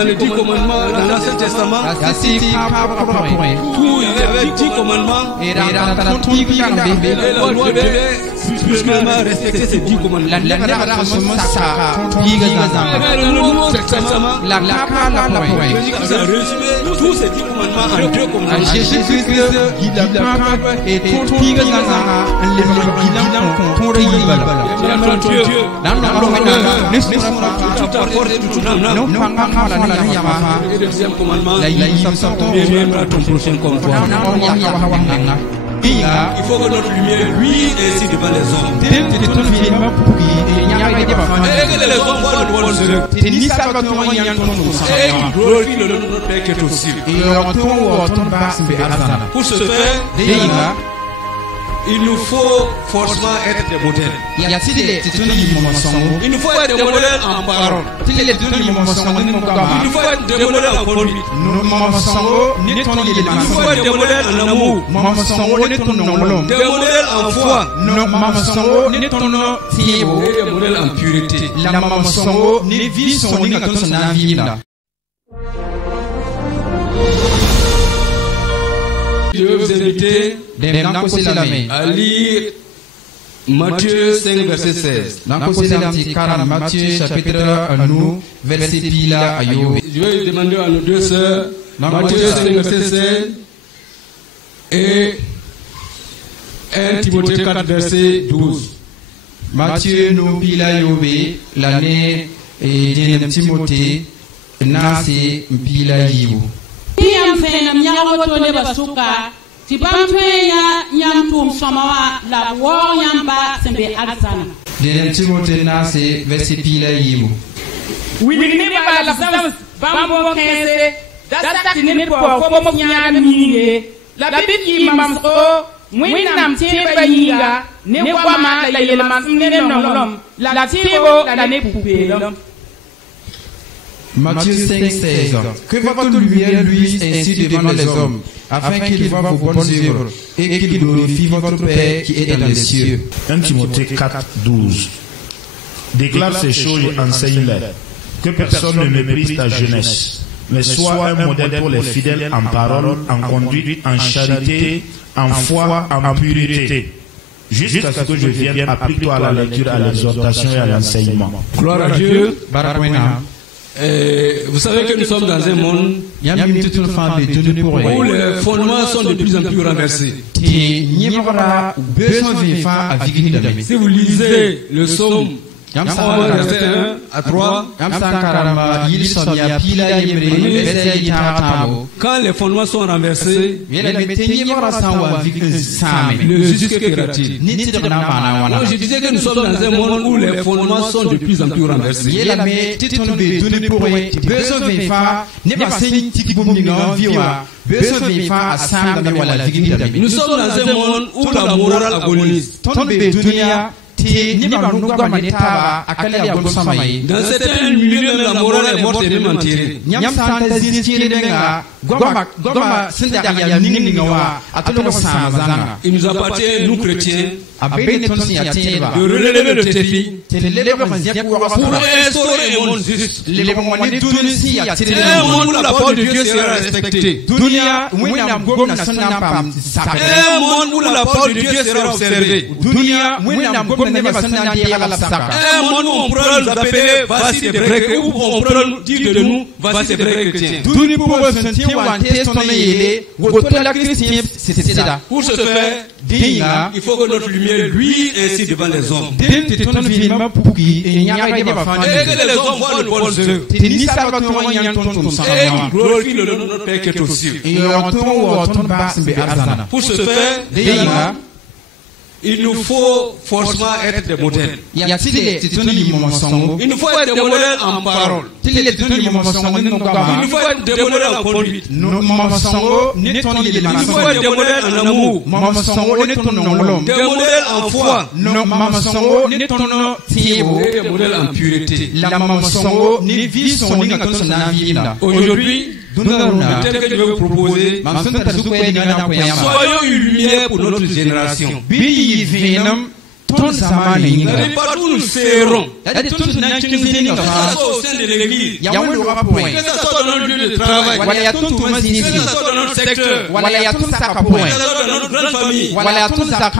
Dans les 10 commandements, dans l'Ancien Testament, tout il y avait 10 commandements. Et la loi devait spécialement respecter ces 10 commandements. Mais le Nouveau Testament, ça résumé tous ces 10 commandements en 2 commandements. Jésus-Christ guide le peuple et tout Et deuxième commandement, aime ton prochain comme toi. Il faut que notre lumière brille ainsi devant les hommes. Et que les hommes voient le bon Dieu. Et glorifient le nom de notre Père qui est aux cieux. Pour ce faire, il nous faut forcément être des modèles. Il nous faut être des modèles en parole. Il nous faut être des modèles en conduite. Il nous faut être des modèles en amour. Des modèles en foi. Et des modèles en pureté. Je vais vous inviter à lire Matthieu 5, verset 16. Matthieu chapitre 9, verset 16. Je vais demander à nos deux sœurs, Matthieu 5, verset 16 et 1 Timothée 4, verset 12. Matthieu nous pila yobe l'année et Timothée nasi pila yibu. Timothée nasi verset pila yibu. Oui, Matthieu 5:16. Que votre lumière luise ainsi devant les hommes, afin qu'ils voient vos bonnes œuvres et qu'ils glorifient votre Père qui est dans les cieux. 1 Timothée 4:12. Déclare ces choses et enseigne-les. Que personne ne méprise ta jeunesse, mais sois un modèle pour les fidèles en parole, en conduite, en charité, en foi, en pureté. Jusqu'à ce que je vienne, applique-toi à la lecture, à l'exhortation et à l'enseignement. Gloire à Dieu. Vous savez que nous sommes dans un monde où les fondements sont de plus en plus renversés. Si vous lisez le psaume 1, verset 1 à 3, quand les fondements sont renversés, le juste que fera-t-il? Moi, je disais que nous sommes dans un monde où les fondements sont de plus en plus renversés. Nous sommes dans un monde où la morale agonise. Dans certains milieux, la morale est morte et même enterrée. Il nous appartient, nous chrétiens, de relever le défi pour instaurer un monde juste. Un monde où la parole de Dieu sera respectée. Un monde où la parole de Dieu sera observée. Un monde où on pourra nous appeler voici des vrais chrétiens, ou on pourra nous dire de nous voici des vrais chrétiens. Pour ce faire, il faut que notre lumière brille ainsi devant les hommes. Et que les hommes voient le bon Dieu. Et glorifient le nom de notre Père qui est aux cieux. Pour ce faire, il nous faut forcément être des modèles. Il nous faut être des modèles en parole. Il nous faut être des modèles en conduite. Il nous faut être des modèles en amour. Des modèles en foi. Et des modèles en pureté. Aujourd'hui, le thème que je vais vous proposer, soyons une lumière pour notre génération. ton zamane yinga. Partout nous serons. Ton nankingzini Que nga. ça soit au sein de l'église. Ya wendo wa point. Que ça soit dans notre lieu de travail. Wala ya ton tumazini. Que ça soit dans notre secteur. Wala ya ton saka Que point. ça soit dans notre grande famille. Wala ya ton saka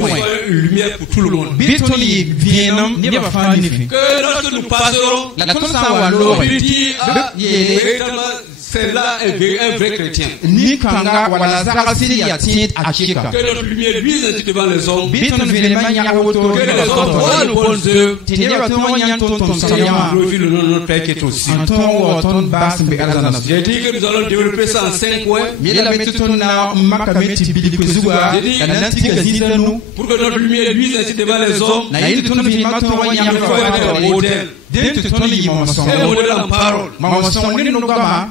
point. Une lumière pour tout le monde. Bitoni vienam ne ba fa ni fi. Que lorsque nous passerons, La ton sa wa lo. on dit, ah, véritablement, c'est là un vrai chrétien. Ni kanga wala zaka sidi ya tinit akika. Que notre lumière luise ainsi devant les hommes. Biton vienam nya woto. Que les hommes voient nos bonnes œuvres. Tini ba ton nya ton sayama. Glorifie le nom de notre Père qui est aux cieux. Ton bas mbe alazana. J'ai dit que nous allons développer ça en 5 points. Miela metuton na makameti bidi kuzua. Nanti gazita nu. Pour que notre lumière luise ainsi devant les hommes. Na yidi ton vienam ton Il nya faut être un modèle. Dentro ton yi mama son. Un modèle en parole. Mama son ni no gama.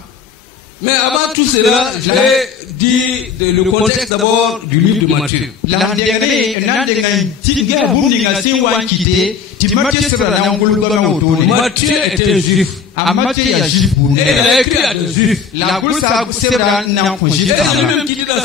Mais avant tout cela, je vais dire le contexte d'abord du livre de Matthieu. La ndengane na ndengan tiga bumni nga sin wan kite ti Matthieu sera na ngulu gama otone. Matthieu était un juif. A Matthieu ya juif Et bumni. il a écrit à des juifs. La gulu sa sera na ko juif. Et c'est lui-même qui dit dans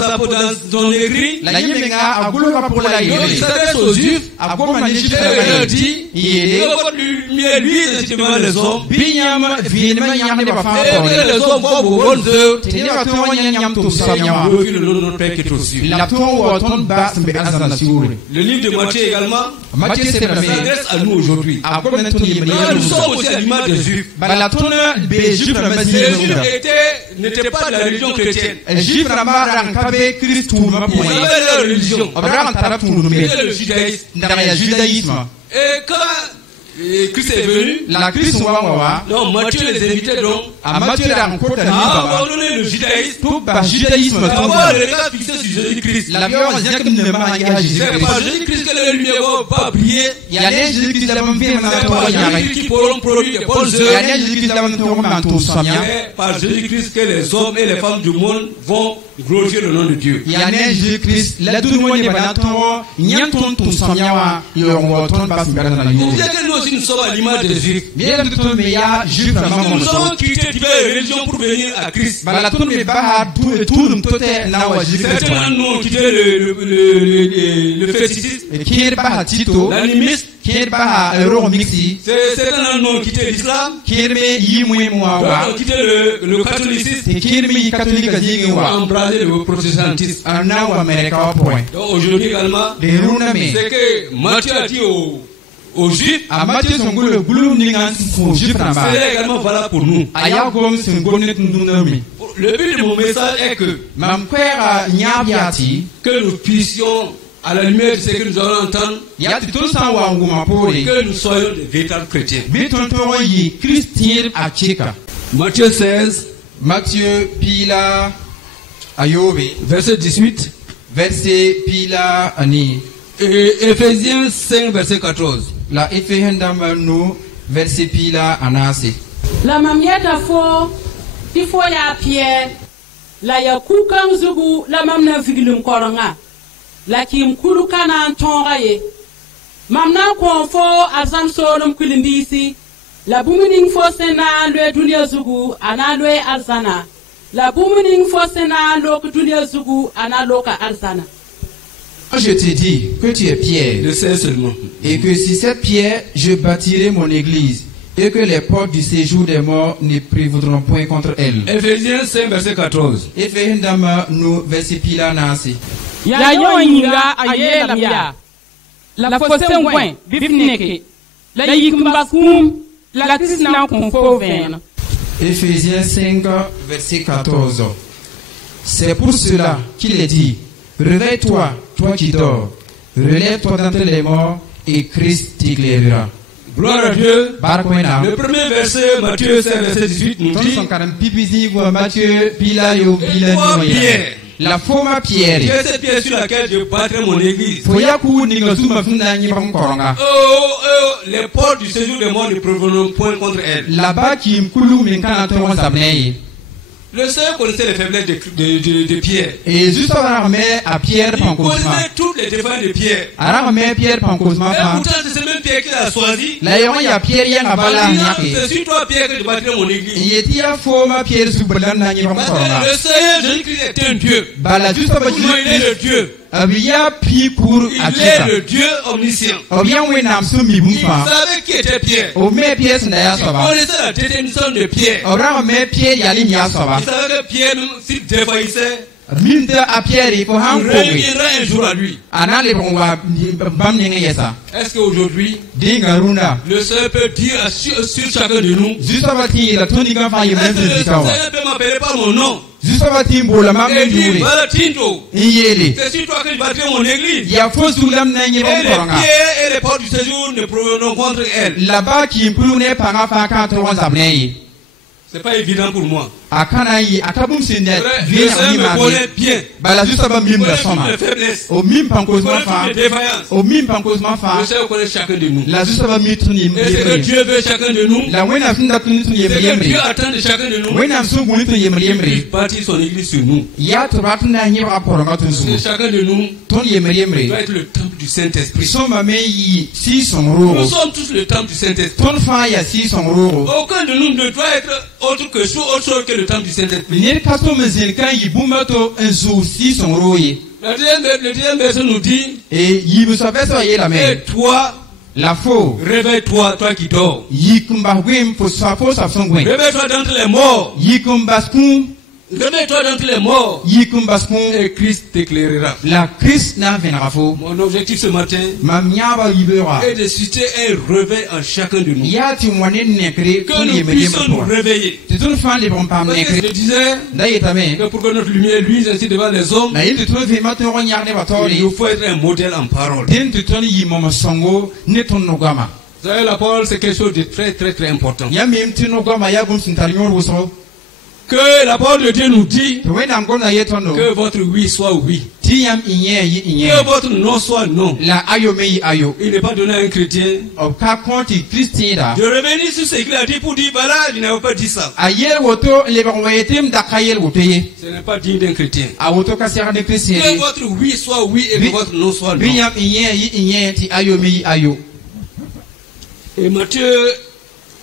son écrit, La yemenga a gulu ka pour la il yele. s'adresse aux juifs. A goma ni juif Et il leur la dit, yele. que votre lumière luise ainsi devant les hommes. Binyama vienema nyamne ba fa Et que les hommes voient vos bonnes œuvres. Tini ba ton nyam to samyawa. Glorifie le nom de notre Père qui est aux cieux. La ton bas mbe alazana siure. Le livre de Matthieu également Matthieu sera me. s'adresse à nous aujourd'hui. A goma ton yemene. Nous sommes aussi à l'image des juifs. Bala ton be juif la Les mazini. juifs n'étaient pas de la religion chrétienne. Juif na mara nkabe Christu ma Ils point. avaient leur religion. Abraham taratu numbe. C'était le judaïsme. Ndara ya judaïsme. Et quand Christ est venu, La Christ wa donc Matthieu les invitait donc a Matthieu la nkota ni à baba. abandonner le judaïsme, Tout ba judaïsme à avoir to. le regard fixé sur Jésus-Christ. La violence yak ne ma ya C'est Jésus. par Jésus-Christ que les lumières vont pas briller. Ya ne Jésus Christ la mbe na C'est to par wa ya. Jésus-Christ qui pourront produire des bonnes Ya œuvres. ne Jésus Christ la to ma to samya. C'est par Jésus-Christ que les hommes et les femmes du monde vont glorifier le nom de Dieu. Ya ne Jésus Christ la du mo ne ba to nyam ton samya wa yo ngo ton bas mbe na Vous yo. savez que nous aussi nous sommes à l'image des juifs. Miela to me ya juif na Nous mama. avons quitté diverses religions pour venir à Christ. Bala ton me ba tout dum tote na wa Jésus Christ. Certains nous ont quitté le fétichisme, Kir ba tito. l'animisme. Kir ba ro mixi. Certains nous ont quitté l'islam. Kir me yimwe mo D'autres wa. ont quitté le catholicisme. Kir me catholique zingi Pour wa. embraser le protestantisme. Ana wa America point. Donc aujourd'hui également, De runa me. c'est que Matthieu a dit aux Juifs, A Matthieu songolo gulum ningan ko juif na ba. c'est également valable pour nous. Aya gom songone tundunami. Le but de mon message est que Mam kwera nyabiati. nous puissions, à la lumière de ce que nous allons entendre, Yati ton sa wa nguma pore. que nous soyons des véritables chrétiens. Biton to yi Christine a cheka. Matthieu 16, Matthieu pila ayobe. verset 18, Verset pila ani. et Éphésiens 5, verset 14. La efehendama no verset pila anase. La mamieta fo ti fo ya Pierre la ya kukang zugu la mamna vigilum koronga la kim kulu kana tonga ye mamna ko fo azan solum kulimbisi la bumuning fo sena le dunia zugu ana le arzana la bumuning fo sena lo dunia zugu ana loka arzana. Je te dis que tu es Pierre, Le 16 seulement. et que si cette pierre, je bâtirai mon église, et que les portes du séjour des morts ne prévaudront point contre elle. Éphésiens 5, verset 14. Efehendama no verset pila nasi. Ya yonyinga ayela mya la fosen gwen bifneke la yikimbaskum la tisna konfo vena. Éphésiens 5, verset 14. C'est pour cela qu'il est dit, réveille-toi, toi qui dors, relève-toi d'entre les morts, et Christ t'éclairera. Gloire à Dieu. Barkwena. Le premier verset, Matthieu 5, verset 18, nous dit, Matthieu, Pila yo, Pila Toi, ni moya. Pierre. La forme Pierre. c'est cette pierre sur laquelle je bâtirai mon église. Foyaku ninga suma funda nyi bam koronga. Les portes du séjour des morts ne prévaudront point contre elle. Là-bas qui mkulu minkana ton sabnei. Le Seigneur connaissait les faiblesses de Pierre. Et juste avant à Pierre Il Pancosma. connaissait toutes les défenses de Pierre. Aramé Pierre Pancosma. Et pourtant, c'est ce même Pierre qu'il a choisi. La yon ya Pierre yang abala nyake. C'est sur toi, Pierre, que je bâtirai mon église. Yetia forma Pierre sublan na nyi bam Parce koronga. que le Seigneur Jésus-Christ est un Dieu. Bala juste Pour nous, il est le Dieu. Abia pi pour Il Akita. est le Dieu omniscient. Obia wenam sumi Il bumfa. savait qui était Pierre. O me pièce na ya Il saba. connaissait la détermination de Pierre. Obra me pie yali nya saba. Il savait que Pierre, s'il défaillissait, Minta apieri ko il han ko. reviendrait un jour à lui. Anale bon wa bam ninga yesa. Est-ce qu'aujourd'hui, Dinga runda. le Seigneur peut dire sur chacun de nous, Jusabati la toni ga fa est-ce yemem que le zikawa. Seigneur peut m'appeler par mon nom? Jusabati mbola mam Et dire, ndure. voilà Tinto, Iyele. c'est sur toi que je bâtirai mon église. Ya fo sulam na Et nyi bon les koronga. pierres et les portes du séjour ne proviendront contre elle. Là-bas qui mpulune panga fa ka to zabne. C'est pas évident pour moi. Akana yi akabum sinde Le vie Seigneur ni me ma. connaît bien. Bala juste ba Il mim la connaît soma. toutes mes faiblesses. O mim pankos Il ma connaît fa. toutes mes défaillances. O mim pankos ma fa. Le Seigneur connaît chacun de nous. La juste ba mitru ni Et ce que yemri. Dieu veut chacun de nous, La wena funda tuni tuni c'est que yemri. Dieu attend de chacun de nous, Wena su guni tuni il yemri. bâtit son église sur nous. Ya to ba tuna nyi ba koronga tun Parce que su. chacun de nous Ton yemri. doit être le temple du Saint-Esprit. Soma me yi si son Nous ro. sommes tous le temple du Saint-Esprit. Ton fa ya si son ro. Aucun de nous ne doit être autre chose que le temple du Saint-Esprit. Ni ka to me zen kan yi bumato enzu si son ro yi. Le deuxième verset nous dit, Et yi bu sa fesa yi la et me. toi, La fo. réveille-toi, toi qui dors. Yi kumba gwem fo sa songwen. Réveille-toi d'entre les morts. Yi kumba skun. Réveille-toi d'entre les morts. Yi kumba skun. Et Christ t'éclairera. La Christ na venra fo. Mon objectif ce matin Ma miaba yibera. est de susciter un réveil en chacun de nous. Ya ti mwane nekre Que ton nous yemri puissions nous yemri. réveiller. Ti ton fan le bon pam Parce que je nekre. disais Da yetame. que pour que notre lumière luise ainsi devant les hommes, Na yil ton ve mato ro nyarne il batori. nous faut être un modèle en parole. Den ti ton yi mama songo ne ton nogama. Vous savez, la parole, c'est quelque chose de très, très, très important. Ya mem ti nogama ya gum sintar nyor wuso. Que la parole de Dieu nous dit To wena ngona yetono. que votre oui soit oui. Ti yam inye yi inye. Que votre non soit non. La ayo me yi ayo. Il n'est pas donné à un chrétien Of ka konti Christina. de revenir sur ce qu'il a dit pour dire, voilà, il n'avait pas dit ça. Ayer woto le ba wetem da kayel wotoye. Ce n'est pas digne d'un chrétien. A woto ka sera de Que Christian. votre oui soit oui et que votre non soit non. Biyam inye yi inye ti ayo me yi ayo. Et Matthieu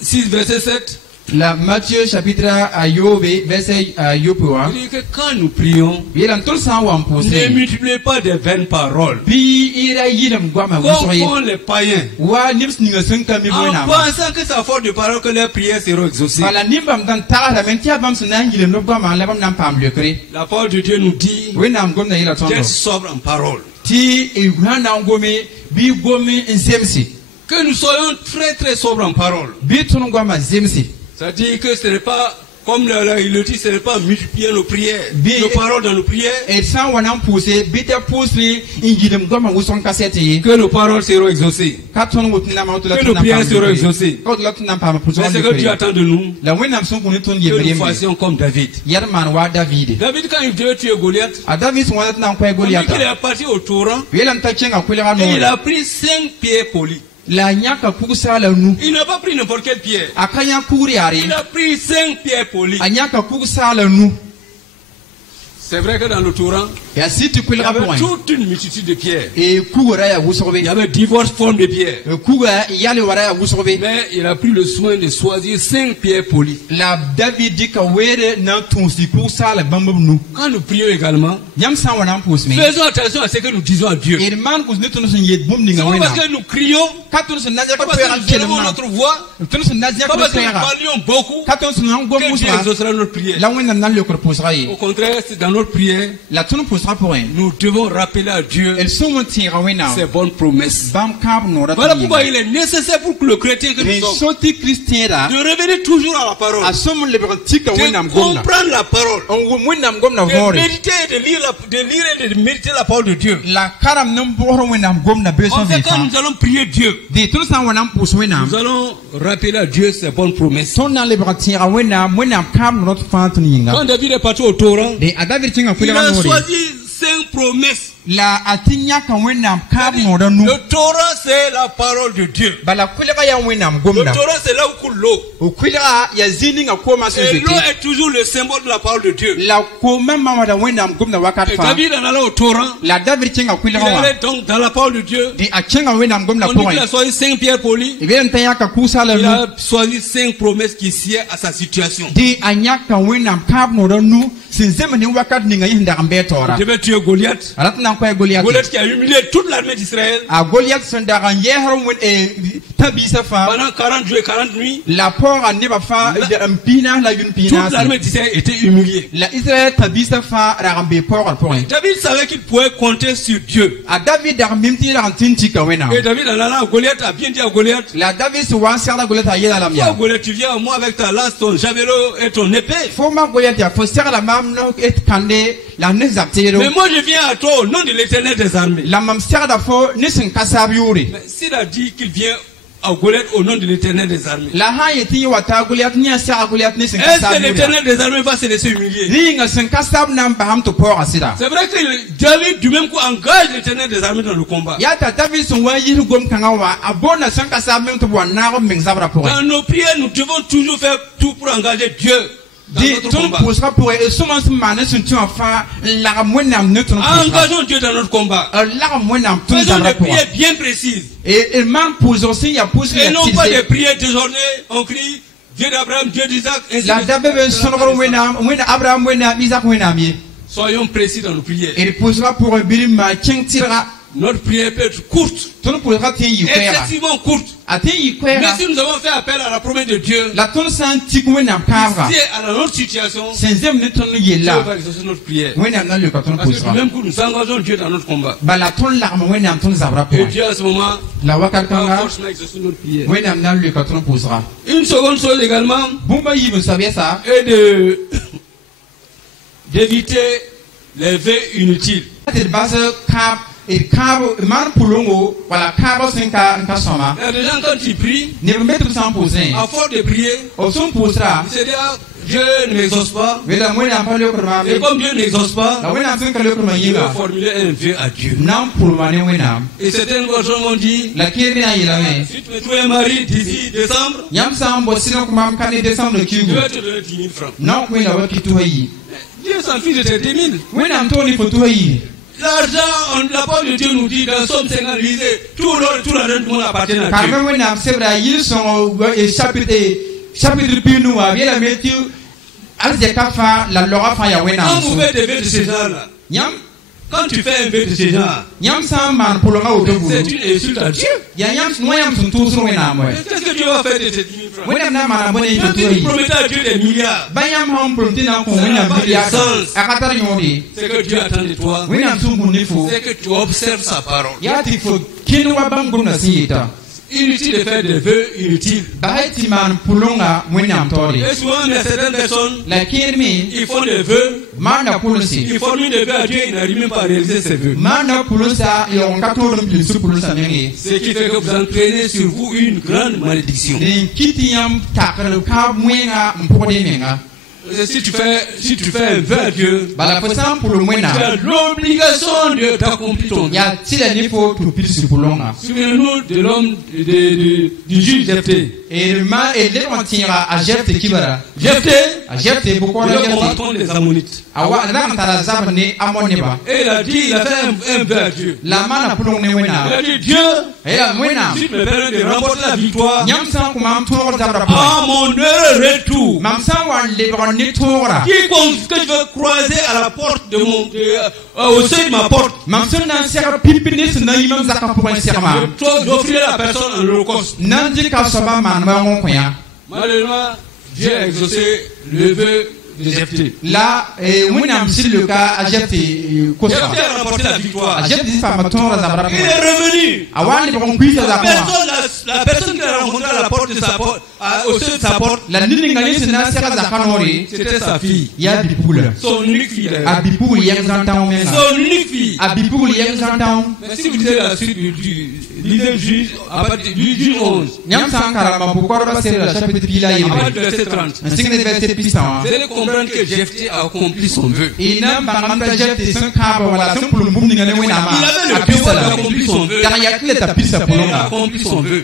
6, verset 7, La Matthieu chapitre ayo be verset ayo poa. il dit que quand nous prions, Yelam tol san wan ne pose. multipliez pas des vaines paroles. Bi ira yidam gwa ma Comme wusoye. font les païens. Wa nims ninga sun kami En bona. pensant que c'est à force de paroles que leurs prières seront exaucées. Bala nimbam dan ta da men tia bam sunan yilem no gwa ma labam nan pam le kre. La parole de Dieu nous dit Wenam gom na yila tondo. d'être sobre en parole. Ti e hwana ngome bi gomi nsemsi. Que nous soyons très très sobres en parole. Bi tun gwa ma zemsi. C'est-à-dire que ce n'est pas, comme il le dit, ce n'est pas multiplier nos prières, Bien. nos paroles dans nos prières, Et sans wanam pousse bi ta pousse ni yilem gwa ma wuson kasete. que nos paroles seront exaucées. Katon wotna ma to la Que nos prières seront exaucées. Ko la tun pam pour Mais ce que Dieu attend de nous, La wenam son kuni ton que yemri. nous fassions comme David. Yarman wa David. David, quand il devait tuer Goliath, A David son wat nan kwa on dit Goliath. qu'il est parti au torrent Yelam ta chenga kulera et il no. a pris 5 pierres polies. La nyaka kusa la nu. Il n'a pas pris n'importe quelle pierre. Akanya kuri ari. Il a pris 5 pierres polies. Anyaka kusa la nu. C'est vrai que dans le torrent, Ya siti il y kulera avait point. toute une multitude de pierres. E kugara ya wusobe. Il y avait diverses formes de pierres. Kuga yale wara ya wusobe. Mais il a pris le soin de choisir 5 pierres polies. La David dika were na tunsi kusa la bambam nu. Quand nous prions également, Yam san wana pus me. faisons attention à ce que nous disons à Dieu. E man kus ne tunu sun yed bum C'est ninga pas wena. parce que nous crions, Katun sun nazia pas ka parce pera que nous kelem élevons na. notre voix, Tunu sun nazia pas ka parce que nous pera. parlions beaucoup, Katun sun nan gom que Dieu musa. exaucera notre prière. La wena nan le kor pusra yi. Au contraire, c'est dans notre prière, La tunu pusra pour un. nous devons rappeler à Dieu El sumo tira wena. ses bonnes promesses. Bam kab no Voilà rata. pourquoi il est nécessaire pour que le chrétien que nous Mais sommes soti Christiera. de revenir toujours à la parole, A sumo le tika de wena gomna. comprendre la parole, On wena gomna de vore. méditer et de lire et de méditer la parole de Dieu. La karam nam boro wena gomna beso En fait, quand vefa. nous allons prier Dieu, De tunu san wana pus wena. nous allons rappeler à Dieu ses bonnes promesses. Son na le tira wena kab no fantun yinga. Quand David est parti au torrent, De David tinga il kulera a no. choisi 5 promesses. La atinya kan wena kab no da nu. Le torrent, c'est la parole de Dieu. Bala kulera ya wena Le gomna. torrent, c'est là où coule l'eau. O kulera ya zini nga koma Et sezeti. l'eau est toujours le symbole de la parole de Dieu. La ko mama da wena gomna wakat Et fa. David, en allant au torrent, La David tinga il kulera wa. allait donc dans la parole de Dieu. De achenga wena gomna On dit point. qu'il a choisi 5 pierres polies. Ibelen tanya ka kusa la Il nu. a choisi 5 promesses qui sied à sa situation. De anyaka wena kab no da nu. Sinzema ni wakat ninga yinda ambe tora. Il devait tuer Goliath. Alat na quoi Goliath. Goliath qui a humilié toute l'armée d'Israël. A Goliath son daran yeher won e tabisa fa. Pendant 40 jours et 40 nuits. La por a ne ba fa pina la yun pina. Toute l'armée d'Israël était humiliée. La Israël tabisa fa rambe por al point. David savait qu'il pouvait compter sur Dieu. A David dar mimti la tinti ka wena. Et David en allant à Goliath a bien dit à Goliath. La David se wa ser la Goliath a yela la mia. Goliath, tu viens à moi avec ta lance, ton javelot et ton épée. Faut ma Goliath ya faut ser la mam no et kande la ne zaptero. Mais moi je viens à toi au nom de l'Éternel des armées. La mam ser da fo ne sen kasab yuri. Mais s'il a dit qu'il vient à Goliath au nom de l'Éternel des armées. La ha yeti wata Goliath ni ser Goliath ne sen kasab. Est-ce que l'Éternel des armées va se laisser humilier? Ringa sen kasab nam baham to por asida. C'est vrai que David du même coup engage l'Éternel des armées dans le combat. Ya ta David son wa yiru gom kangawa abona sen kasab même to wana ko mengzabra pour. Dans nos prières, nous devons toujours faire tout pour engager Dieu. Engageons Dieu dans notre combat. Faisons des prières bien précises. Et non pas des prières désordonnées. On crie Dieu d'Abraham, Dieu d'Isaac. Soyons précis dans nos prières. Notre prière peut être courte. Excessivement courte. Mais si nous avons fait appel à la promesse de Dieu, si à notre situation, Dieu va exaucer notre prière. Parce que même que nous engageons Dieu dans notre combat. Et Dieu à ce moment va forcément exaucer notre prière. Une seconde chose également est d'éviter les vœux inutiles. Et cabo man pulongo wala cabo senka nkasoma. Les gens quand ils prient, ne me mettent sans poser. À force de prier, au son posera. C'est-à-dire Dieu ne m'exauce pas. Mais la moine n'a pas le courant. Et comme Dieu n'exauce pas, la moine a fait que le courant il va formuler un vœu à Dieu. Non pour maner wena. Et certaines personnes ont dit, la kiri na yela me. Si tu me trouves un mari d'ici décembre, yam sam bosino kuma kane décembre kigu. Je vais te donner 10 000 francs. Non wena wa kituyi. Dieu s'en fiche de tes 10 000. Wena mtoni fotuyi. L'argent, la parole de Dieu nous dit dans Somme 50, lisez, tout l'argent du monde appartient à Dieu. Car même c'est vrai, ils sont chapitre pinu à bien la métier, Azekafa, la Laura Fayawena. Quand vous faites des vœux de ces gens-là, quand tu fais un vœu de ces gens, c'est une insulte à Dieu. Qu'est-ce que Dieu va faire de ces 10 000 francs? Quand tu promettais à Dieu des milliards, c'est que Dieu attend de toi. C'est que tu observes sa parole. Inutile de faire des vœux inutiles. Et souvent, il y a certaines personnes qui font des vœux, ils formulent des vœux à Dieu et ils n'arrivent même pas à réaliser ces vœux. Ce qui fait que vous entraînez sur vous une grande malédiction. Si tu fais un vœu à Dieu, tu as l'obligation d'accomplir ton vœu. Souvenez-nous de l'homme du juge Jephthé. Jephthé, pourquoi le combattant des Ammonites. Et il a dit, il a fait un vœu à Dieu. Il a dit, Dieu, si tu me permets de remporter la victoire, à mon heure retour, quiconque que je veux croiser à la porte de au seuil de ma porte, j'offrirai la personne en holocauste. Malheureusement, Dieu a exaucé le vœu de Jephthé. Là, le cas à Jephthé. Jephthé a remporté la victoire. Il est revenu. La personne qui a rencontré à la porte de sa porte, au seuil de sa porte, c'était sa fille. Son unique fille. Son unique fille. Mais si vous lisez la suite du juge, à partir du juge 11, à partir du verset 30, vous allez comprendre que Jephthé a accompli son vœu. Il avait le devoir d'accomplir son vœu. Il a accompli son vœu.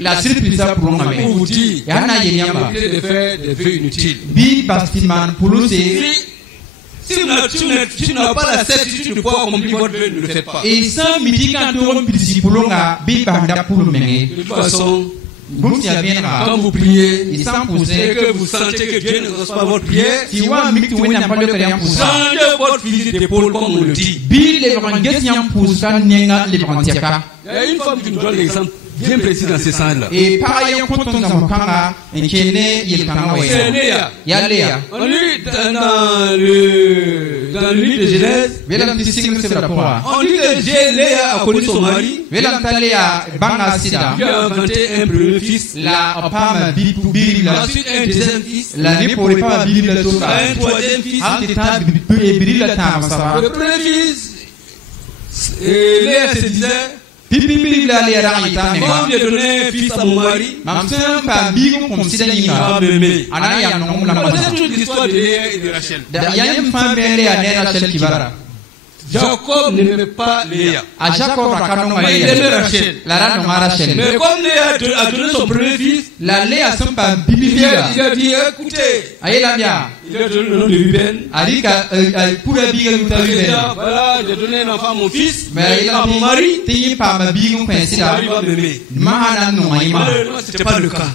Pour vous dire, évitez de faire des vœux inutiles. Si tu n'as pas la certitude de pouvoir accomplir votre vœu, ne le faites pas. De toute façon, Quand vous priez, il s'en poussait, et que vous sentez que Dieu ne reçoit pas votre prière, si vous avez changez votre fusil d'épaule comme on le dit. Il y a une femme qui nous donne l'exemple bien précis dans ce sens-là. Et pareil, on lit dans le livre de Genèse, on dit que Léa a connu son mari, il a inventé un premier fils, ensuite un deuxième fils, un troisième fils. Le premier fils, Léa se disait, comme j'ai donné un fils à mon mari, il va m'aimer. C'est toute l'histoire de Léa et de Rachel. Jacob n'aimait pas Léa. Il aimait Rachel. Mais comme Léa a donné son premier fils, il a dit, écoutez, il a donné le nom de Ruben. Voilà, j'ai donné un enfant à mon fils, mais à mon mari, mon mari va m'aimer. Malheureusement, ce n'était pas le cas.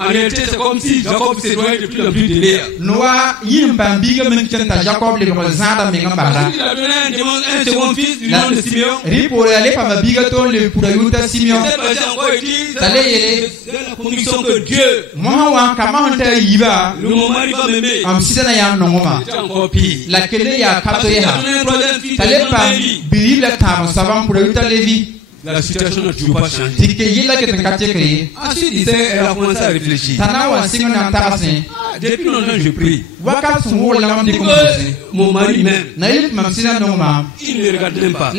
En réalité, c'est comme si Jacob s'éloignait de plus en plus de Léa. Un second fils du nom de Simeon. C'était basé encore ici de la conviction que Dieu, le moment il va m'aimer. C'était encore pire. Parce qu'il a donné un troisième fils de Lévi. La situation n'a toujours pas changé. Ensuite, elle a commencé à réfléchir. Depuis longtemps, je prie. Mon mari même, il ne regarde même pas.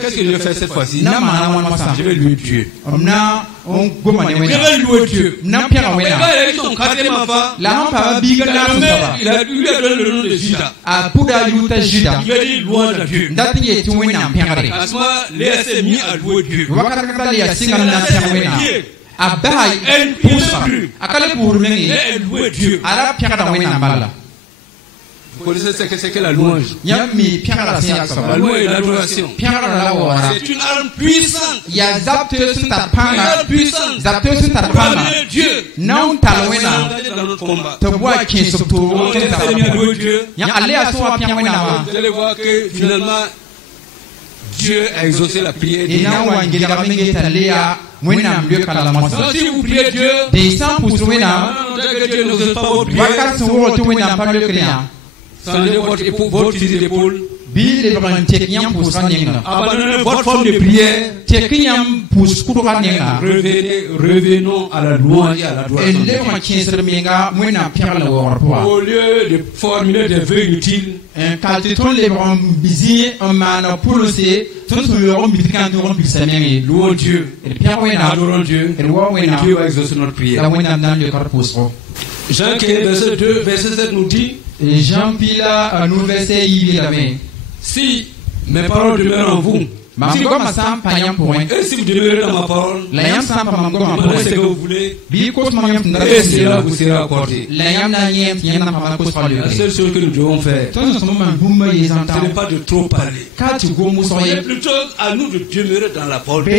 Qu'est-ce que je vais faire cette fois-ci? Je vais louer Dieu. Je vais louer Dieu. Mais quand il a eu son quatrième enfant, il a lui a donné le nom de Judas. Il a dit louange à Dieu. À ce moment, Léa s'est mis à louer Dieu. Elle ne priait plus. Elle louait Dieu. Vous connaissez ce que c'est que la louange? La louange et l'adoration. C'est une arme puissante. Une arme puissante. Dieu. Dans notre combat. Vous allez voir que finalement, Dieu a exaucé la prière. Si vous priez Dieu, que Dieu n'exauce pas votre prière. Changez votre fusil d'épaule. Abandonnez votre forme de prière. Revenons à la louange et à l'adoration. Au lieu de formuler des vœux inutiles, louons Dieu, adorons Dieu, Dieu va exaucer notre prière. Jean 15, verset 2, verset 7 nous dit, si mes paroles demeurent en vous, et si vous demeurez dans ma parole, demandez ce que vous voulez, et cela vous sera accordé. La seule chose que nous devons faire, ce n'est pas de trop parler, mais plutôt à nous de demeurer dans la parole de Dieu.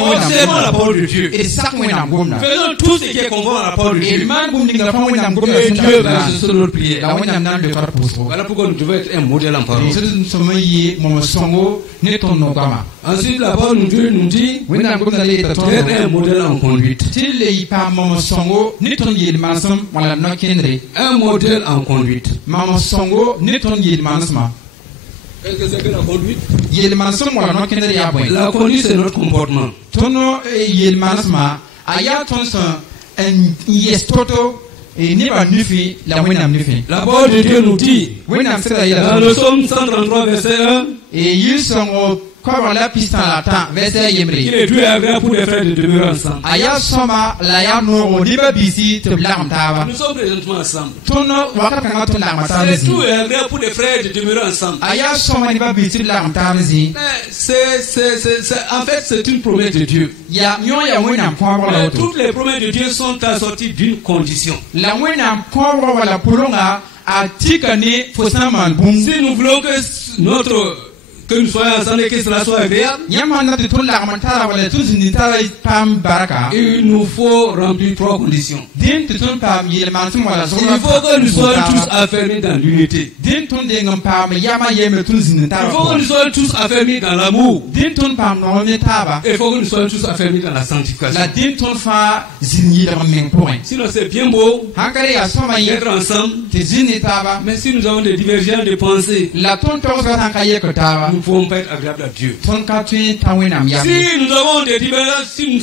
Observons la parole de Dieu. Faisons tout ce qui est conforme à la parole de Dieu. Et Dieu va exaucer notre prière. Voilà pourquoi nous devons être un modèle en parole. Ensuite, la parole de Dieu nous dit être un modèle en conduite. Un modèle en conduite. Qu'est-ce que c'est que la conduite? La conduite, c'est notre comportement. La parole de Dieu nous dit dans le psaume 133 verset 1, il est doux et agréable pour les frères de demeurer ensemble. Nous sommes présentement ensemble. C'est doux et agréable pour les frères de demeurer ensemble. En fait, c'est une promesse de Dieu. Mais toutes les promesses de Dieu sont assorties d'une condition. Si nous voulons que Que nous soyons ensemble et que cela soit agréable. Yamana de tout l'armentara wala tout zinitara pam baraka. Il nous faut remplir 3 conditions. Din tout pam yelmantum wala Il faut que nous soyons tous affermis dans l'unité. Din tout dengam pam yama yeme tout zinitara. Il faut que nous soyons tous affermis dans l'amour. Din tout pam no metaba. Il faut que nous soyons tous affermis dans la sanctification. La din tout fa zinira men point. Sinon c'est bien beau Hankare ya soma d'être ensemble. te zinitaba. Mais si nous avons des divergences de pensée, La ton toza hankaye ko taba. nous ne pouvons pas être agréables à Dieu. Ton katui tawinam yam. Si nous avons des divergences, si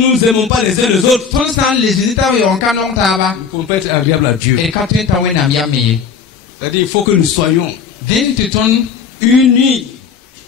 nous aimons pas les uns les autres, Ton san les zinitaba yon kanon taba. nous ne pouvons pas être agréables à Dieu. Et katui tawinam yam. C'est-à-dire il faut que nous soyons Din ton unis,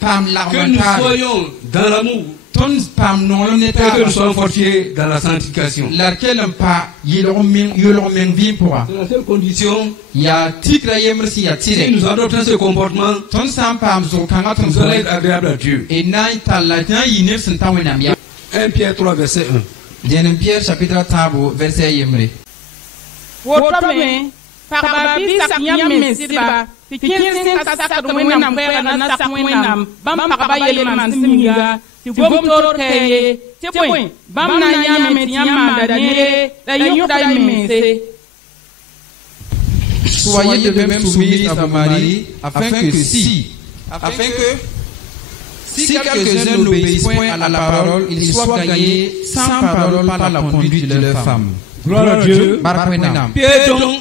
pam que nous l'armentara. soyons dans l'amour, Ton pam no et que metaba. nous soyons fortifiés dans la sanctification. Larkel pa yelong men vim poa. C'est la seule condition. Ya tikra yemrsi ya Si tire. nous adoptons ce comportement, Ton san pam zo kanga ton nous allons soleil. être agréables à Dieu. Et nai talatin yinef sen tawinam yam. 1 Pierre 3, verset 1. Deuxième Pierre chapitre tabo verset yemre. Wotame, parbabi sak yam men sidba, tikin sin sak wenam kwera na sak wenam, bam parba yele man simiga, ti gom tor keye, ti point, bam na yam met yam dadane, da yuk da mense. Soyez de même soumis à vos maris, afin que si quelques-uns n'obéissent point à la parole, ils soient gagnés sans parole par la conduite de leur femme. Gloire à Dieu. Barakwenam. Pierre donc,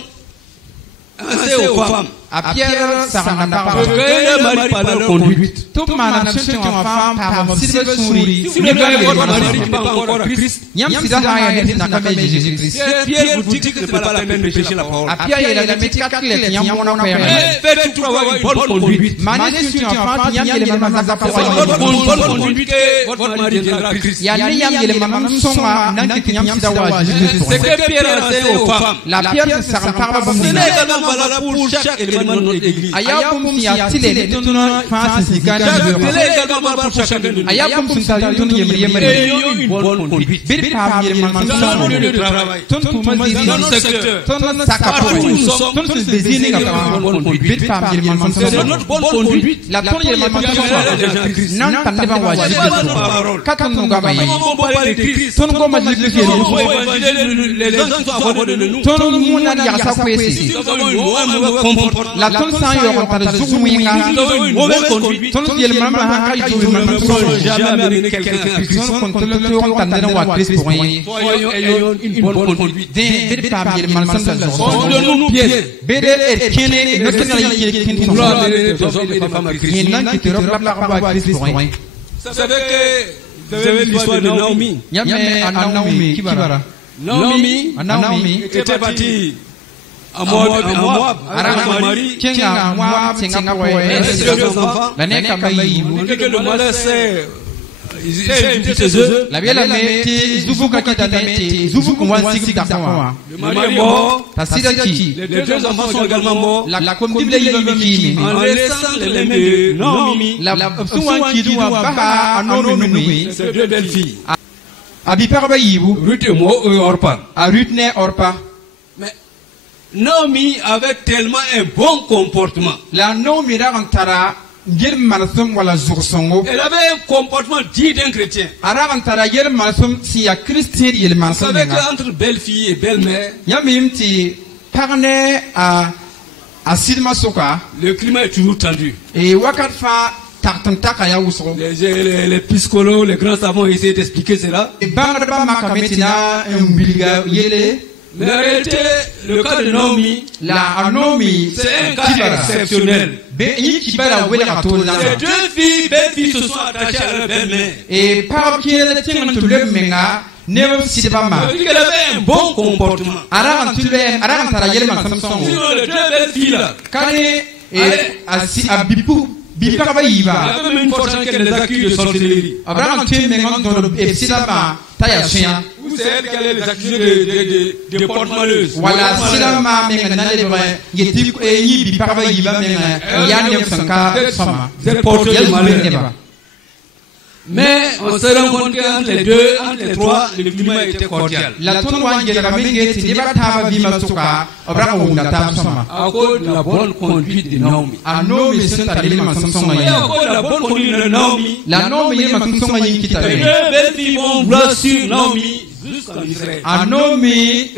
enseigne aux femmes. À Pierre, ça rend la Que parole. le mari par leur conduite. Tout manam chute en femme par silbe souri. Si vous regardez votre mari qui n'est pas encore à Christ, Yam sida haya ne na kame Jésus-Christ. Pierre vous dit que ce n'est pas la peine de prêcher la parole. À Pierre, il a la métier katlet yam wona ko yam. Mais faites tout pour avoir une bonne conduite. Mane chute en femme yam yele manam za C'est pa. votre bonne conduite que votre mari viendra à Christ. Ya ne yam yele manam songa nanki yam sida wa C'est Jésus-Christ. que Pierre enseigne aux femmes. La pierre ça rend pas Ce bon. n'est également valable pour chaque élément de notre église. Ayapum ya tile ne tuna fansi C'est également valable pour chacun de nous. Ayapum sunta tun yemre. Ayons une bonne conduite. Bir pam yemre man Dans nos lieux songa. de travail, Ton puma dans zizi. notre secteur, Ton partout où sakapo. nous sommes, Ton bezini c'est ga une bonne conduite. Bir pam yemre man C'est songa. notre bonne conduite. La ton yemre man Qui amènera les gens à songa. Christ. Nan tan ne ba C'est wajibi. pas notre parole. Katon no ga mai. Comment on peut parler de Christ? Ton go ma jikri Comment on peut yeri. évangéliser les gens qui sont à côté de nous? Ton muna ya sa Si kwesi. nous avons un mauvais comportement, La ton san yo on ta si zuwinga. nous avons une mauvaise conduite, Ton yemre man ha kai nous to man ne songa. pouvons jamais amener quelqu'un à Christ. Ton kon to on tan ne wa Christ pour rien. Ayons une bonne conduite. Bir pam yemre man songa. Conduisons-nous bien. Bede et kene ne kana yeki kin Pour ton. amener des hommes et des femmes à Christ. Yenan ki te rob la ba Christ pour rien. Vous savez que vous avez l'histoire de Naomi. Yame Naomi kibara. Naomi était partie à Moab, avec son mari. Kenga Moab tenga Elle avait deux poe. enfants. La ne kama On yibu. dit que le malheur c'est invité chez eux. La biela me ti zuvu ka kita ne ti zuvu ko wan sig da kwa. Le mari est mort. Ta sida ki. Les deux enfants sont également morts. La kom dible yibu ki. En laissant les lèvres de Naomi, La suwan ki du wa ba anono numi. ces deux belles filles, Abi parba yibu. Ruth et Orpa. A Rutne Orpa. Mais Naomi avait tellement un bon comportement. La no mira antara ngir manasum wala zursongo. Elle avait un comportement digne d'un chrétien. Ara antara yer manasum si ya Christian yel Vous manasum. savez qu'entre belle-fille et belle-mère, Yamim ti parne a sidma soka le climat est toujours tendu. e wakat fa tartan takaya usro. Les psychologues, les grands savants essaient d'expliquer cela. E bangraba makametina umbiliga yele Mais en réalité, le cas de Naomi, la anomi c'est un cas exceptionnel. be yi kibara wela katona. Ces deux filles, belles-filles, se sont attachées à leur belle-mère. E par kiele tingan tulem menga never sidba ma. Elle dit qu'elle avait un bon comportement. Ara antule ara antara yele manasum songo. Sinon, les deux belles-filles là, Kane a biparaba il y yiba. a même une force qu'elle les accuse de sorcellerie. Abraham tu mengan do e sidama taya chien. Ou c'est elle qui allait les accuser de porte-malheuses. Wala silama menga nale ba yeti e yi biparaba yiba menga ya ne sanka sama. Des porteurs de malheur. Mais on se rend compte qu'entre les deux, entre les trois, le climat était cordial. La tonwa ngela menge ti deba taba bima suka obraka wunda tam sama. À cause de la bonne conduite de Naomi. Anomi senta dele ma samsonga Et à cause de la bonne conduite de Naomi, la Naomi ma samsonga yin les kitabe. deux belles filles vont vouloir suivre Naomi jusqu'en Israël. Anomi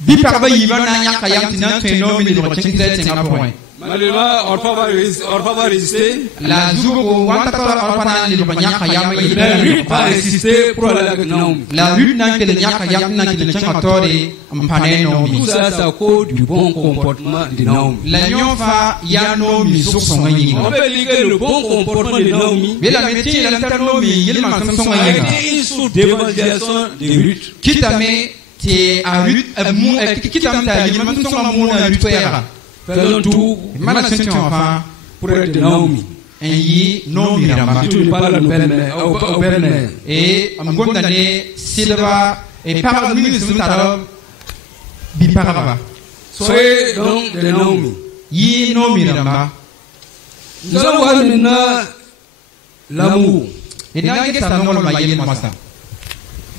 bi parba yiba na nyaka yam tinan fe Naomi de rochentre tenga point. Malheureusement, on va résister. La zugo wanta tora orpana ni ba nyaka yam La yiba lutte va résister pour aller avec Naomi. la lutte nan ke nyaka yam nan ke changa tori ampane Naomi. Tout ça, c'est à cause du bon comportement de Naomi. La nyofa ya Naomi sur son On yinga. peut dire que le bon comportement de Naomi Mais la métier la Naomi yelma samsonga a yinga. été une source d'évangélisation de lutte. Kitame te a lutte kitame ta yelma samsonga mo na lutte era. Faisons tout Mana senti enfin pour être de Naomi. en yi Naomi ramba. Si tu ne parles au belle-mère, Et amgonda ne silva et par ministre taro bi paraba. soyez donc de Naomi. Yi Naomi ramba. Nous allons voir maintenant l'amour. Et nange ta nongol ma yel masa.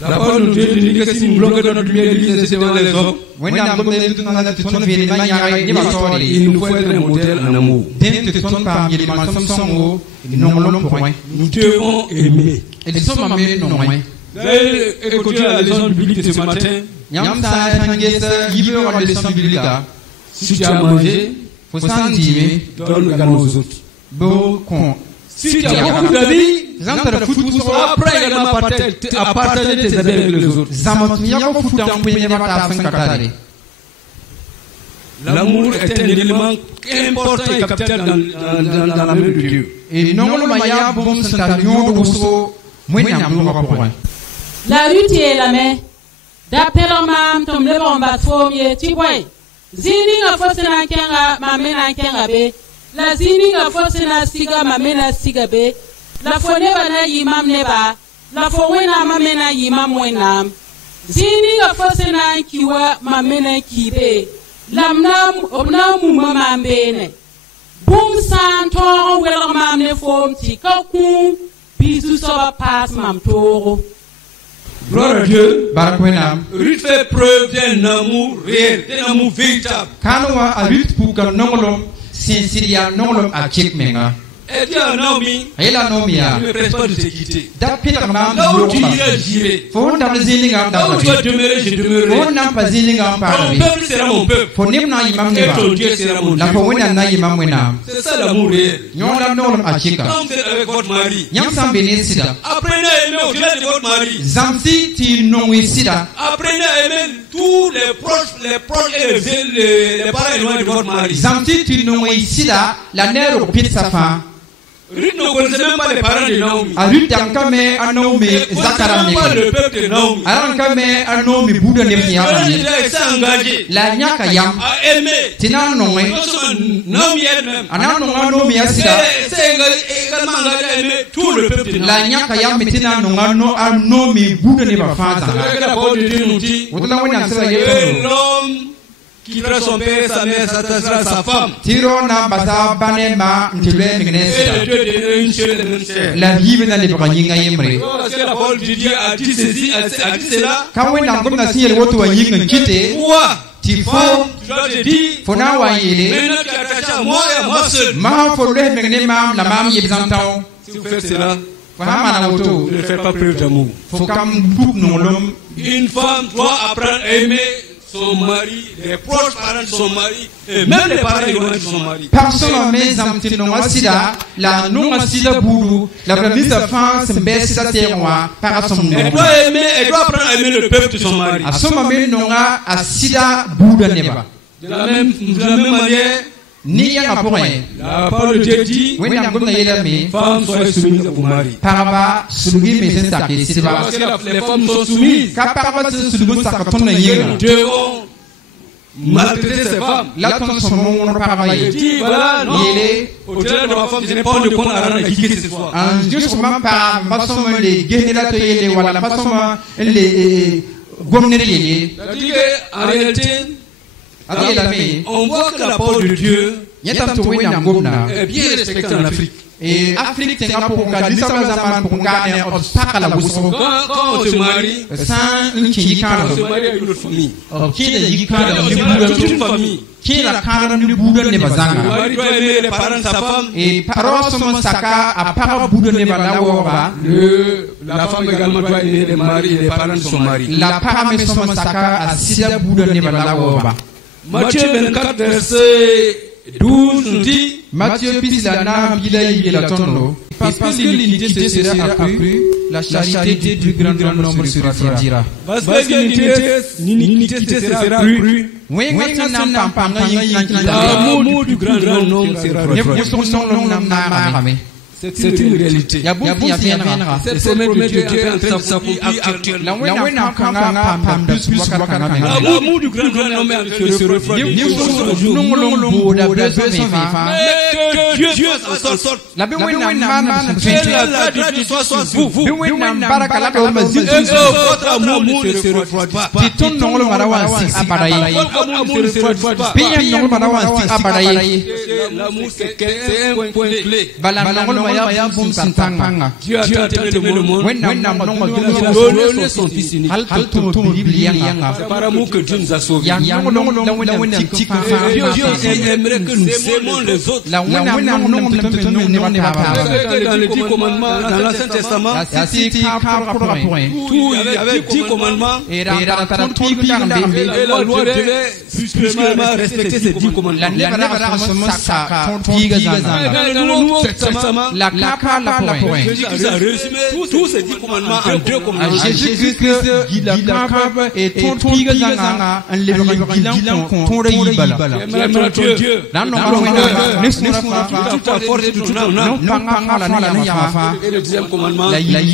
La parole de Dieu dit que si nous bloquons notre lumière d'église devant les hommes, Wenda ngombe tu na tu ton veri ma nyaga ni ba tori. il nous faut être un modèle en amour. Den te ton pa yel ma samsongo nongolom point. Nous devons aimer. Et les sommes amé non moins. Vous avez écouté la leçon biblique de ce matin. Nyam ta tangesa yibe wa leçon biblique. Si tu as mangé, Faut s'en dire donne également aux autres. beau con. Si tu as beaucoup d'amis, Zantara futu so après également à partager tes amis avec les autres. zamat yako futa mpenye bata sankatare. L'amour est un élément important et capital dans la main de Dieu. Et nongolo maya bom santa nyodo so mwenya mlo ko point. La lutte est la main. D'après l'homme, tom le bomba fomie, tiboy. Zini nga fosena kenga, mamena kenga be. La zini nga fosena siga, mamena siga be. La foneba na yimam neba. La fowena mamena yimam wenam. Zini nga fosena kiwa, mamena kibe. Lamnam obnamu mamambene. Boom santor wel mamne fom tikaku. Bisu soba pass mam toro. Gloire à Dieu. Barakwenam. Ruth fait preuve d'un amour réel, d'un amour véritable. Kanwa a lutte pour que nongolo sinsiria nongolo a chik menga. Elle dit à Naomi, Ela nomia. ne me presse pas de te quitter. Da Peter nam Là où tu yoba. iras, j'irai. Fo ndam zilinga Là où tu vas ndam. demeurer, je Fo demeurerai. ndam pa zilinga Ton parami. peuple sera mon peuple. Fo nimna yimam Et neba. ton Dieu sera mon La Dieu. fo wena na yimam wena. C'est ça l'amour réel. Nyola nongolo a chika. Quand vous êtes avec votre mari, Nyam sambene sida. apprenez à aimer au-delà de votre mari. Zamsi ti nongwi sida. Apprenez à aimer tous les proches et les parents éloignés de votre mari. Zamsi ti nongwi sida la nero pizza fa. Ruth ne connaissait même pas les parents de Naomi. A lutte kame anome Elle ne zakara connaissait même pas me. le peuple de Naomi. Aran kame anome buda ne Elle fiya. s'est engagée La nyaka yam. à aimer. Tina nongwe. Non seulement Naomi elle-même. Ana nonga anome asida. Elle s'est également engagée à aimer tout le peuple de Naomi. La nyaka yam tina nonga no anome buda ne ba C'est faza. vrai que la parole de Dieu nous dit Wotla wena sala que yeto. l'homme quittera son père et sa mère, s'attachera à sa femme. Tiro na basa bane ma ntule Et migene les sida. deux deviennent une seule et même chair. La vie na le banyinga yemre. Parce que la parole de Dieu a dit ceci, a dit cela. Ka wena ngomna sinyel wotu wa yinga kite. Toi, Ti fo tu dois te dire, fona wa yele. maintenant tu es attaché à moi et à moi seul. Ma fo le migene mam la mam yebzantao. Si vous faites cela, Fa mana woto. ne faites pas preuve d'amour. Faut kam bouk non l'homme. Une femme doit apprendre à aimer son mari, les proches parents de son mari, et même les parents éloignés de son mari. Personne mais zamti non asida la non asida budu la première fin c'est baisse sa terroir par son nom. Elle doit aimer, elle doit apprendre à aimer le peuple de son mari. A soma mais non asida budu neba. De la même manière, Ni ya ngapoe. la parole de Dieu dit, Oui na ngomna yela me femme soyez soumise à vos maris. paraba sulugi me sen sakki siba. Parce que les femmes sont soumises. Ka paraba sulugi sakaton na Nous yinga. devons maltraiter ces femmes. La ton son mon paraba Il yi. dit, voilà, non, Yele au-delà de ma femme, je n'ai pas de compte à rendre à qui que ce soit. un juste ma pa basoma le genera to yele wala basoma le gomnere yele. C'est-à-dire qu'en réalité, Adi la me on voit que la parole de Dieu Yatam to wena ngomna. est bien respectée en Afrique. Et Afrique tenga pour nga disa zaman pour nga ne obstacle la buso. Quand on se marie, Sans une qui on quand se marie avec une autre famille. qui est dit quand Toute une famille. qui la quand ne boude ne Le bazanga. mari doit aimer les parents de sa femme. Et paroisse son saka a para boude ne balawa. La femme également doit aimer les maris et les parents de son mari. La para me son saka a sida boude ne balawa. Matthieu 24, verset 12 nous dit, Matthieu Pisilana Bilaï la tono. Parce que l'unité sera accrue, la charité du grand nombre se refroidira. parce que l'unité sera accrue, l'amour du grand nombre sera refroidi. C'est une réalité. Cette promesse de Dieu est en train de s'accomplir actuellement. L'amour du grand nombre se refroidit. Mais que Dieu s'en sorte. Que la grâce soit sur vous. Et votre amour ne se refroidit pas. Votre amour ne se refroidit pas. L'amour, c'est un point clé. Dieu a tant aimé le monde, il a donné son fils unique. C'est par amour que Dieu nous a sauvés. Dieu aimerait que nous aimions les autres. Dans les 10 commandements, dans l'Ancien Testament, il y avait 10 commandements et la loi devait suprêmement respecter ces 10 commandements. Dans le Nouveau Testament, Jésus-Christ a résumé tous ces 10 commandements en 2 commandements. Jésus-Christ et ton Dieu. Et le deuxième commandement, aimer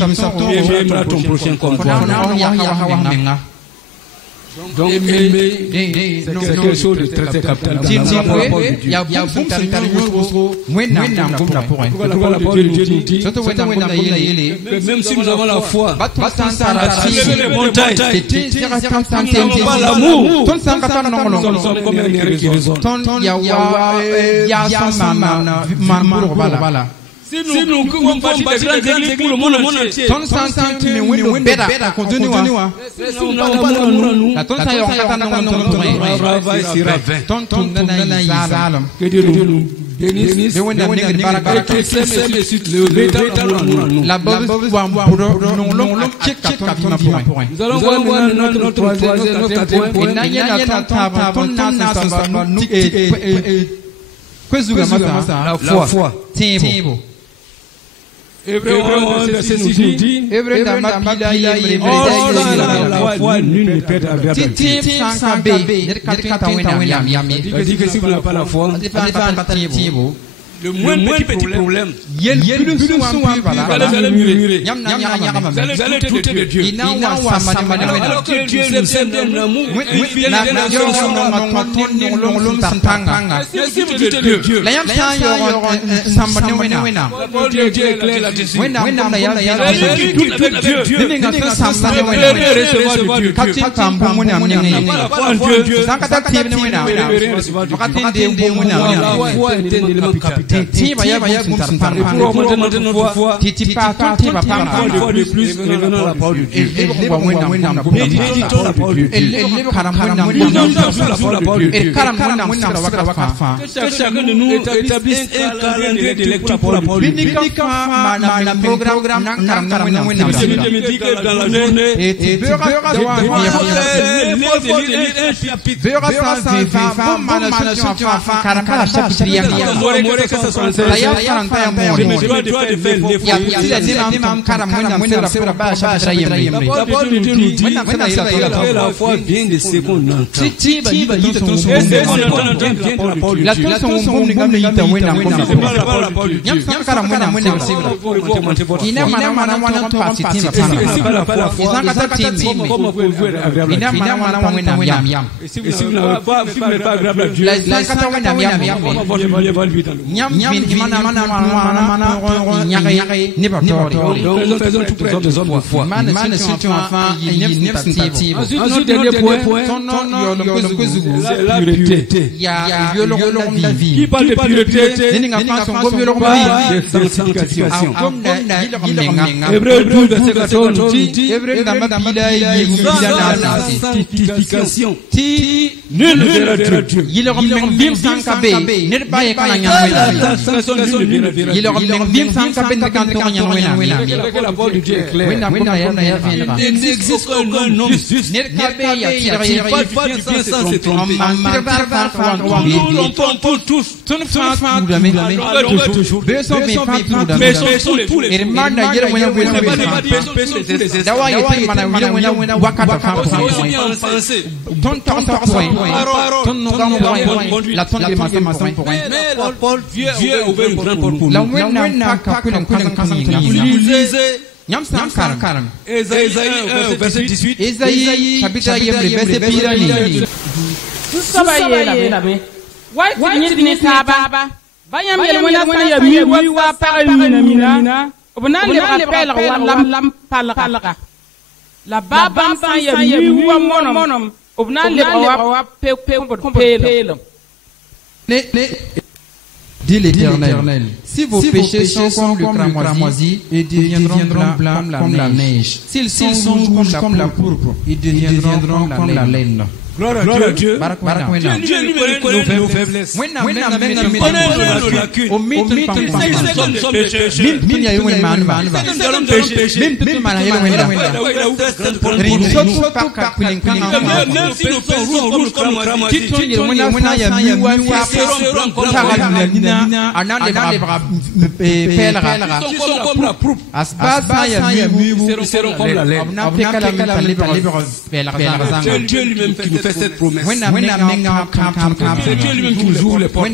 ton prochain comme toi. Donc aimer, c'est quelque chose de très capital dans la parole de Dieu. Pourquoi la parole de Dieu nous dit que même si nous avons la foi, à lever les montagnes, nous n'avons pas l'amour, nous sommes comme un air qui résonne. Si nous pouvons bâtir des grandes églises pour le monde entier, nous n'avons pas d'amour en nous. Le travail sera vain. Que Dieu nous bénisse et que sème et suite le véritable amour en nous. Nous allons voir notre troisième, notre quatrième point. La foi. Hébreux 1, verset nous dit, la foi, nul ne perd agréable. Il dit que si vous n'avez pas la foi, le moins petit problème, vous allez murmurer, vous allez douter de Dieu. Alors que Dieu nous aime d'un amour infini, si vous doutez de Dieu, la parole de Dieu est claire là-dessus. Celui qui doute avec Dieu ne peut recevoir de Dieu. La foi en Dieu, la foi est un élément capital. Et pour augmenter notre foi, une fois de plus, revenons à la parole de Dieu. Méditons la parole de Dieu. Lisons la parole de Dieu. Que chacun de nous établisse un calendrier de lecture pour la parole de Dieu. Je me dis que dans la journée, la foi vient de ce qu'on entend. Et si vous n'avez pas agréable à Dieu, faisons tout pour être des hommes de foi. Ensuite, dernier point, la pureté. Qui parle de pureté, de sanctification. Hébreux 12, verset 14 dit, sanctification. Nul ne verra Dieu. La parole de Dieu est claire. Il n'existe aucun homme juste. Pas du bien sans se tromper. Nous trompons tous. Toujours. Dieu a ouvert une grande porte pour nous. Ésaïe 1, verset 18. Ésaïe, chapitre 1, dit l'Éternel, si vos péchés sont comme le cramoisi, ils deviendront blancs comme la neige. S'ils sont rouges comme la pourpre, ils deviendront comme la laine. Gloire à Dieu. Dieu lui connaît nos faiblesses. Nos lacunes. Dieu lui-même qui nous fait cette promesse. C'est Dieu lui-même qui nous ouvre les portes.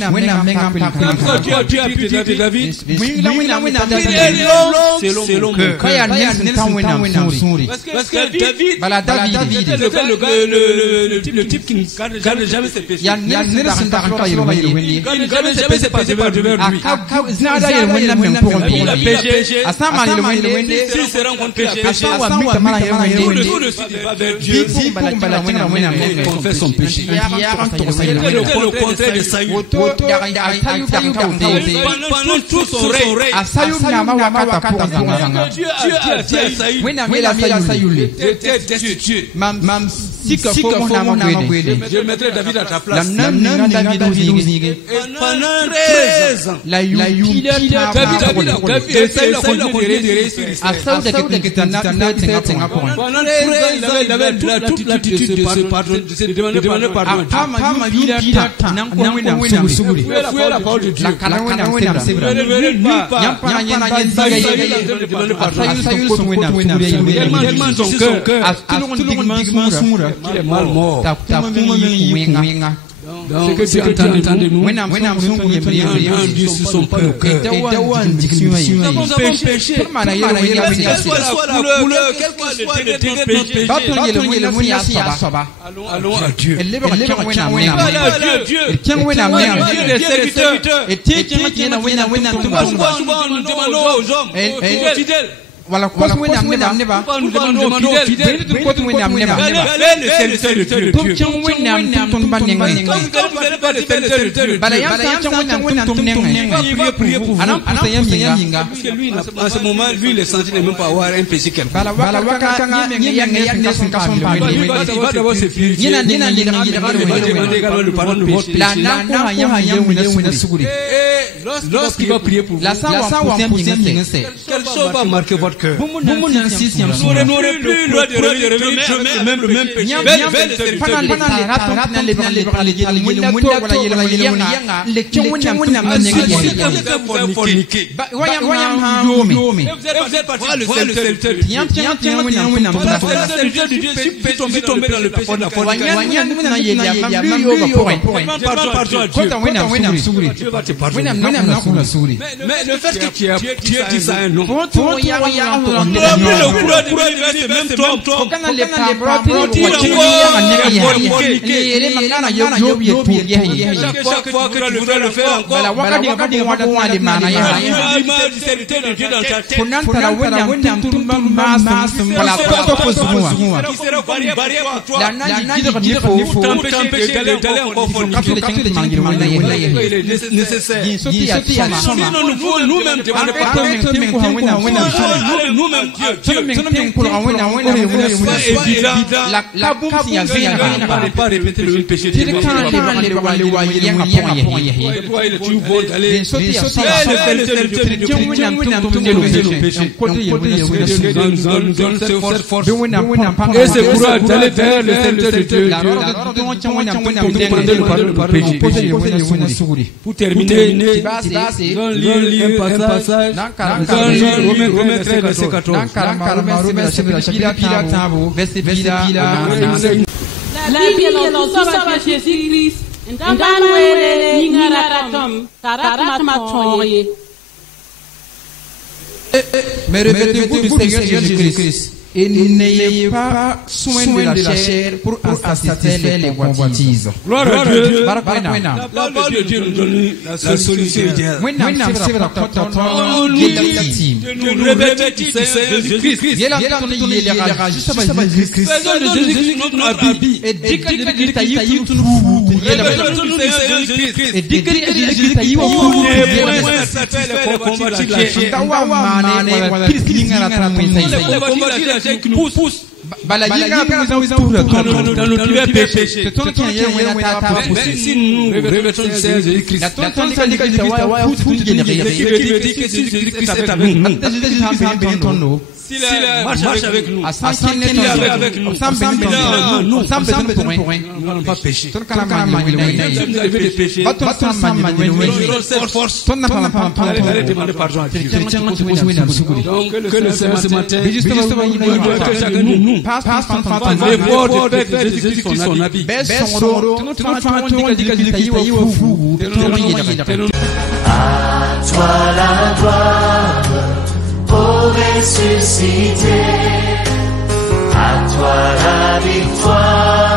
Dieu a pitié de David. Selon mon cœur. Parce que David était le type qui ne garde jamais ses péchés. Il ne garde jamais ses péchés par devers lui. Il a péché. S'il se rend compte péché, tout de suite il va vers Dieu. Il confesse son péché. C'était le contraire de Saül. Pendant tout son règne, Dieu a dit à Saül, Dieu. Je mettrai David à ta place. Pendant 13 ans, David a continué de réussir. Pendant 13 ans, il avait toute l'attitude de demander pardon. La parole de Dieu. Tellement son cœur, il est mal mort. Ce que Dieu entend de nous, Dieu sur son cœur. Nous avons péché. Quelle soit la couleur, quel que soit le degré de notre péché. Allons à Dieu. Nous demandons aux hommes fidèles. Voilà, quoi nous demandons fidèles. Parce que lui, en ce moment, lui, il est senti ne même pas avoir un péché quelconque. Il va d'abord se purifier. Il va demander également le pardon de votre péché. Lorsqu'il va prier pour vous, quelle chose va marquer votre cœur? Vous n'aurez plus le droit de revenir même le même péché. Mais le fait que tu aies dit ça à un homme, Et c'est pour aller vers le Seigneur de Dieu. Pour terminer, nous lire un passage dans Romains 13, verset 14. La Bible enseigne Jésus-Christ. Ndanwele Ningaratam, Taratmatonye. Mais revêtez-vous du Seigneur Jésus-Christ et n'ayez pas soin de la chair pour satisfaire les convoitises. Gloire à Dieu. La parole de Dieu nous donne la solution. de nous revêtir du Seigneur Jésus-Christ. Faisons de Jésus notre habit. Et dès que si nous revêtons le Seigneur Jésus-Christ, s'il marche avec nous, s'il est avec nous, nous n'allons pas pécher. Vous avez des péchés. Force. Allez demander pardon à Dieu. Donc, que le Seigneur ce matin, chacun de nous, l'effort de faire de Jésus-Christ son habit. À toi la gloire, ô ressuscité, à toi la victoire.